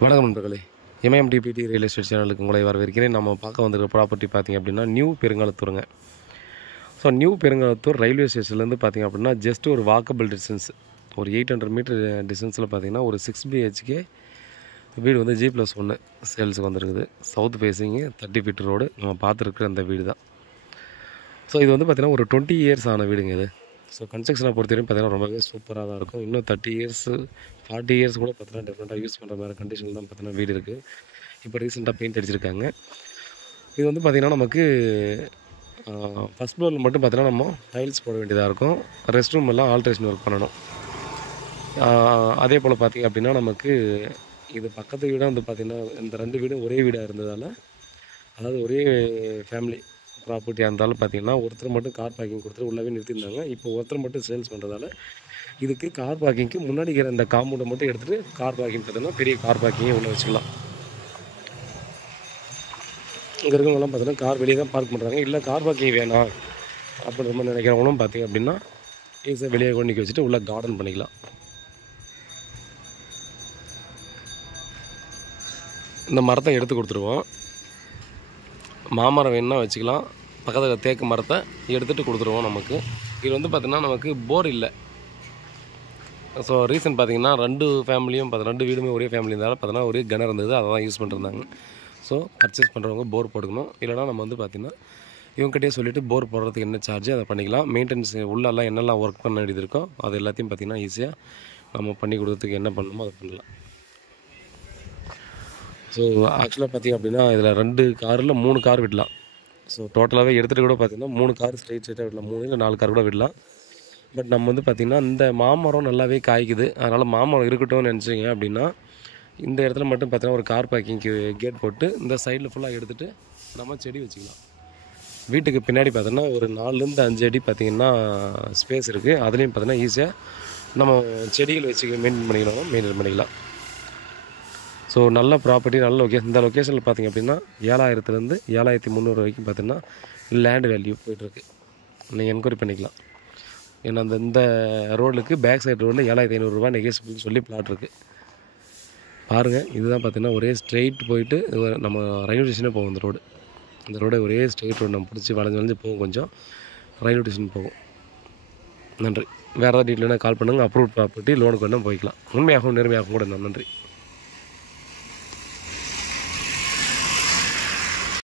வணக்கம் நண்பர்களே, எம்எம்டிபிடி real estate சேனலுக்கு உங்களை வரவேற்கிறேன். நம்ம பார்க்க வந்திருக்க ப்ராப்பர்ட்டி பார்த்திங்க அப்படின்னா நியூ பெருங்காலத்தூருங்க. ஸோ நியூ பெருங்காலத்தூர் ரயில்வே ஸ்டேஷன்லேருந்து பார்த்திங்க அப்படின்னா ஜஸ்ட் ஒரு வாக்கபிள் டிஸ்டன்ஸ், ஒரு 800 மீட்டர் டிஸ்டன்ஸில் பார்த்திங்கன்னா ஒரு 6 BHK வீடு வந்து G+1 சேல்ஸுக்கு வந்துருக்குது. சவுத் ஃபேஸிங்கு 30 ஃபீட் ரோடு நம்ம பார்த்துருக்குற அந்த வீடு தான். ஸோ இது வந்து பார்த்திங்கன்னா ஒரு 20 இயர்ஸ் ஆன வீடுங்க இது. ஸோ கன்ஸ்ட்ரக்ஷனை பொறுத்தவரைக்கும் பார்த்திங்கன்னா ரொம்பவே சூப்பராக தான் இருக்கும். இன்னும் 30 இயர்ஸ் 40 இயர்ஸ் கூட பார்த்தீங்கன்னா டிஃப்ரெண்ட்டாக யூஸ் பண்ணுற மாதிரி கண்டிஷனில் தான் பார்த்தீங்கன்னா வீடு இருக்குது. இப்போ ரீசெண்டாக பெயிண்ட் அடிச்சிருக்காங்க. இது வந்து பார்த்திங்கன்னா நமக்கு ஃபஸ்ட் ஃப்ளோரில் மட்டும் பார்த்திங்கன்னா நம்ம டைல்ஸ் போட வேண்டியதாக இருக்கும். ரெஸ்ட் ரூம் எல்லாம் ஆல்ட்ரேஷன் ஒர்க் பண்ணணும். அதே போல் பார்த்திங்க அப்படின்னா நமக்கு இது பக்கத்து வீடாக வந்து பார்த்திங்கன்னா இந்த 2 வீடும் ஒரே வீடாக இருந்ததால், அதாவது ஒரே ஃபேமிலி ப்ராப்பர்ட்டியாக இருந்தாலும் பார்த்திங்கன்னா ஒருத்தர் மட்டும் கார் பார்க்கிங் கொடுத்துட்டு உள்ளவே நிறுத்தியிருந்தாங்க. இப்போ ஒருத்தர் மட்டும் சேல்ஸ் பண்ணுறதால இதுக்கு கார் பார்க்கிங்க்கு முன்னாடி இருக்கிற இந்த காம்பவுண்டை மட்டும் எடுத்துகிட்டு கார் பார்க்கிங் பார்த்தீங்கன்னா பெரிய கார் பார்க்கிங்கே உள்ளே வச்சுக்கலாம். இங்கே இருக்கவங்களாம் பார்த்தீங்கன்னா கார் வெளியே தான் பார்க் பண்ணுறாங்க. இல்லை கார் பார்க்கிங் வேணாம் அப்படின்ற மாதிரி நினைக்கிறவங்களும் பார்த்திங்க அப்படின்னா ஈஸியாக வெளியே கொண்டு நிற்க வச்சுட்டு உள்ளே கார்டன் பண்ணிக்கலாம். இந்த மரத்தை எடுத்து கொடுத்துருவோம். மாமரம் வேணுன்னா வச்சுக்கலாம். பக்கத்தில் தேக்கு மரத்தை எடுத்துகிட்டு கொடுத்துருவோம். நமக்கு இது வந்து பார்த்திங்கன்னா நமக்கு போர் இல்லை. ஸோ ரீசன் பார்த்திங்கன்னா 2 ஃபேமிலியும் 2 வீடுமே ஒரே ஃபேமிலி இருந்தாலும் பார்த்தீங்கன்னா ஒரே கிணறு இருந்தது, அதை தான் யூஸ் பண்ணிருந்தாங்க. ஸோ பர்ச்சேஸ் பண்ணுறவங்க போர் போட்டுக்கணும். இல்லைனா நம்ம வந்து பார்த்திங்கன்னா இவங்ககிட்டயே சொல்லிவிட்டு போர் போடுறதுக்கு என்ன சார்ஜ் அதை பண்ணிக்கலாம். மெயின்டெனன்ஸ் உள்ளெல்லாம் என்னெல்லாம் ஒர்க் பண்ண வேண்டியது இருக்கோ அது எல்லாத்தையும் பார்த்திங்கன்னா ஈஸியாக நம்ம பண்ணி கொடுக்கறதுக்கு என்ன பண்ணணுமோ அதை பண்ணலாம். ஸோ ஆக்சுவலாக பார்த்திங்க அப்படின்னா இதில் 2 காரில் 3 கார் விடலாம். ஸோ டோட்டலாகவே எடுத்துகிட்டு கூட பார்த்திங்கன்னா 3 கார் ஸ்ட்ரைட்டாக விடலாம். 3 இல்லை 4 கார் கூட விடலாம். பட் நம்ம வந்து பார்த்திங்கன்னா இந்த மாமரம் நல்லாவே காய்க்குது. அதனால் மாமரம் இருக்கட்டும்னு நினச்சிங்க அப்படின்னா இந்த இடத்துல மட்டும் பார்த்திங்கன்னா ஒரு கார் பார்க்கிங்க்கு கேட் போட்டு இந்த சைடில் ஃபுல்லாக எடுத்துகிட்டு நம்ம செடி வச்சுக்கலாம். வீட்டுக்கு பின்னாடி பார்த்தோன்னா ஒரு 4லேருந்து 5 அடி பார்த்திங்கன்னா ஸ்பேஸ் இருக்குது. அதுலேயும் பார்த்திங்கன்னா ஈஸியாக நம்ம செடிகள் வச்சு மெயின்டைன் பண்ணிக்கலாம். ஸோ நல்ல ப்ராப்பர்ட்டி, நல்ல லொக்கேஷன். இந்த லொக்கேஷனில் பார்த்திங்க அப்படின்னா 7000லேருந்து 7300 வரைக்கும் பார்த்திங்கன்னா லேண்ட் வேல்யூ போய்ட்டுருக்கு. நீங்கள் என்கொயரி பண்ணிக்கலாம். ஏன்னா இந்த ரோடுக்கு பேக் சைடு ரோடில் 7500 நெகோசியபிள்னு சொல்லி பிளாட் இருக்குது. பாருங்கள், இதுதான் பார்த்திங்கன்னா ஒரே ஸ்ட்ரெயிட் போயிட்டு நம்ம ரயில்வே ஸ்டேஷனே போகும். இந்த ரோடு ஒரே ஸ்ட்ரெயிட் ரோடு நம்ம பிடிச்சி வளைஞ்சு போகும். கொஞ்சம் ரயில்வே ஸ்டேஷன் போகும். நன்றி. வேறு ஏதாவது டீட்டெயில்னா கால் பண்ணுங்கள். அப்ரூவ் ப்ராப்பர்ட்டி லோனுக்கு வேணால் போய்க்கலாம். உண்மையாகவும் நேர்மையாகவும் கூட நன்றி.